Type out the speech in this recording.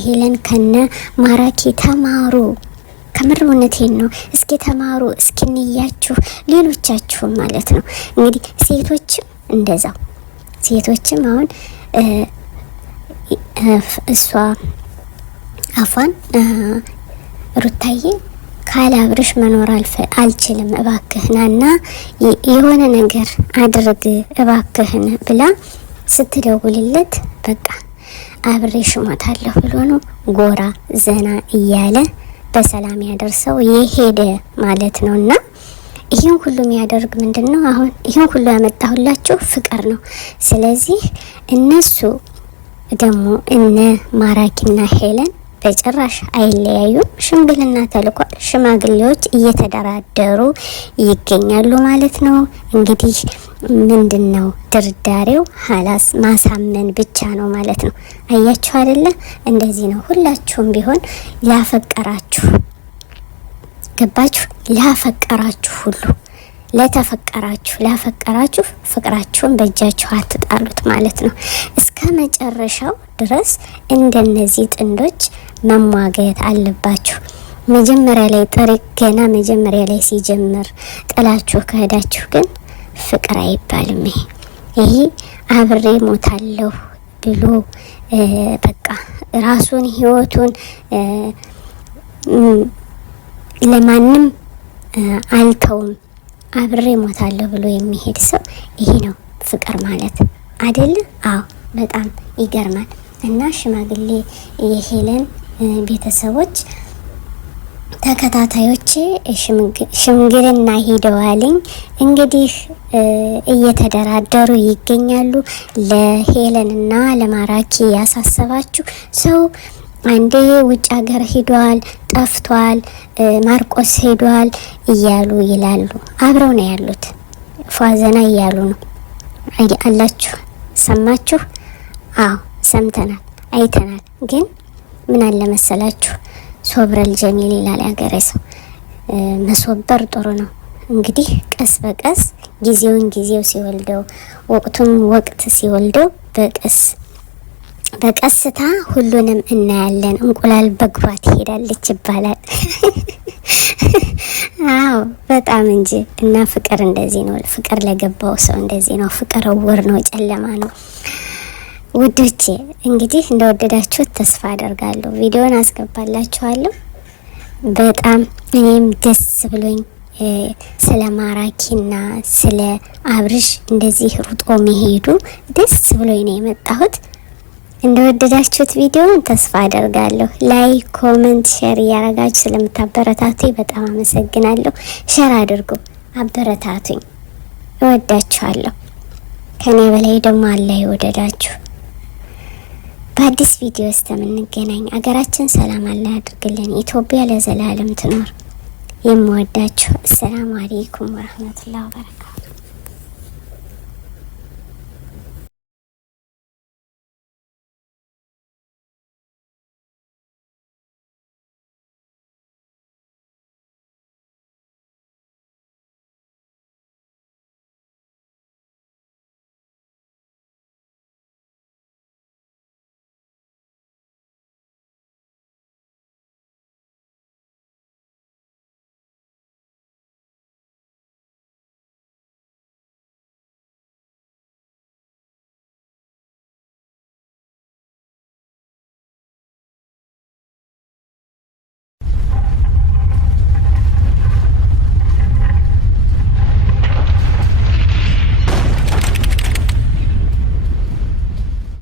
ሄለን ከነ ማራኪ ተማሩ። ከምር እውነቴን ነው። እስኪ ተማሩ፣ እስኪ እንያችሁ ሌሎቻችሁም ማለት ነው። እንግዲህ ሴቶችም እንደዛው ሴቶችም አሁን እሷ አፏን ሩታዬ ካላብርሽ መኖር አልችልም እባክህናና የሆነ ነገር አድርግ እባክህን ብላ ስትደውልለት በቃ አብሬሽ እሞታለሁ ብሎ ነው ጎራ ዘና እያለ በሰላም ያደርሰው የሄደ ማለት ነውና ይሄን ሁሉ የሚያደርግ ምንድነው? አሁን ይሄን ሁሉ ያመጣሁላችሁ ፍቅር ነው። ስለዚህ እነሱ ደግሞ እነ ማራኪና ሄለን በጭራሽ አይለያዩም። ሽምግልና ተልኳል። ሽማግሌዎች እየተደራደሩ ይገኛሉ ማለት ነው። እንግዲህ ምንድነው ድርዳሬው? ሀላስ ማሳመን ብቻ ነው ማለት ነው። አያችሁ አይደለ? እንደዚህ ነው። ሁላችሁም ቢሆን ላፈቀራችሁ ገባችሁ? ላፈቀራችሁ ሁሉ ላፈቀራችሁ ፍቅራችሁን በእጃችሁ አትጣሉት ማለት ነው። እስከ መጨረሻው ድረስ እንደነዚህ ጥንዶች መሟገት አለባችሁ። መጀመሪያ ላይ ገና መጀመሪያ ላይ ሲጀምር ጥላችሁ ከሄዳችሁ ግን ፍቅር አይባልም። ይሄ አብሬ ሞታለሁ ብሎ በቃ ራሱን ህይወቱን ለማንም አልተውም አብሬ ሞታለሁ ብሎ የሚሄድ ሰው ይሄ ነው ፍቅር ማለት አይደለ? አዎ በጣም ይገርማል። እና ሽማግሌ የሄለን ቤተሰቦች ተከታታዮቼ ሽምግልና ሄደዋልኝ። እንግዲህ እየተደራደሩ ይገኛሉ። ለሄለንና ለማራኪ ያሳሰባችሁ ሰው አንዴ ውጭ ሀገር ሄዷል፣ ጠፍቷል፣ ማርቆስ ሄዷል እያሉ ይላሉ። አብረው ነው ያሉት፣ ፏዘና እያሉ ነው አላችሁ። ሰማችሁ? አዎ ሰምተናል፣ አይተናል። ግን ምን አለ መሰላችሁ? ሶብረል ጀሚል ይላል ያገሬ ሰው። መሶበር ጥሩ ነው። እንግዲህ ቀስ በቀስ ጊዜው ሲወልደው ወቅቱም ወቅት ሲወልደው በቀስታ ሁሉንም እናያለን። እንቁላል በግባ ትሄዳለች ይባላል። አዎ በጣም እንጂ። እና ፍቅር እንደዚህ ነው። ፍቅር ለገባው ሰው እንደዚህ ነው። ፍቅር እውር ነው፣ ጨለማ ነው። ውዶቼ እንግዲህ እንደወደዳችሁት ተስፋ አደርጋለሁ። ቪዲዮን አስገባላችኋለሁ። በጣም እኔም ደስ ብሎኝ ስለ ማራኪና ስለ አብርሽ እንደዚህ ሩጦ መሄዱ ደስ ብሎኝ ነው የመጣሁት። እንደወደዳችሁት ቪዲዮን ተስፋ አደርጋለሁ። ላይክ፣ ኮሜንት፣ ሼር እያረጋችሁ ስለምታበረታቱኝ በጣም አመሰግናለሁ። ሼር አድርጉ፣ አበረታቱኝ። እወዳችኋለሁ። ከኔ በላይ ደግሞ አላህ ይወደዳችሁ። በአዲስ ቪዲዮ እስከምንገናኝ አገራችን ሰላም አላህ ያድርግልን። ኢትዮጵያ ለዘላለም ትኖር። የምወዳችሁ። አሰላሙ አለይኩም ወራህመቱላሂ ወበረካቱ።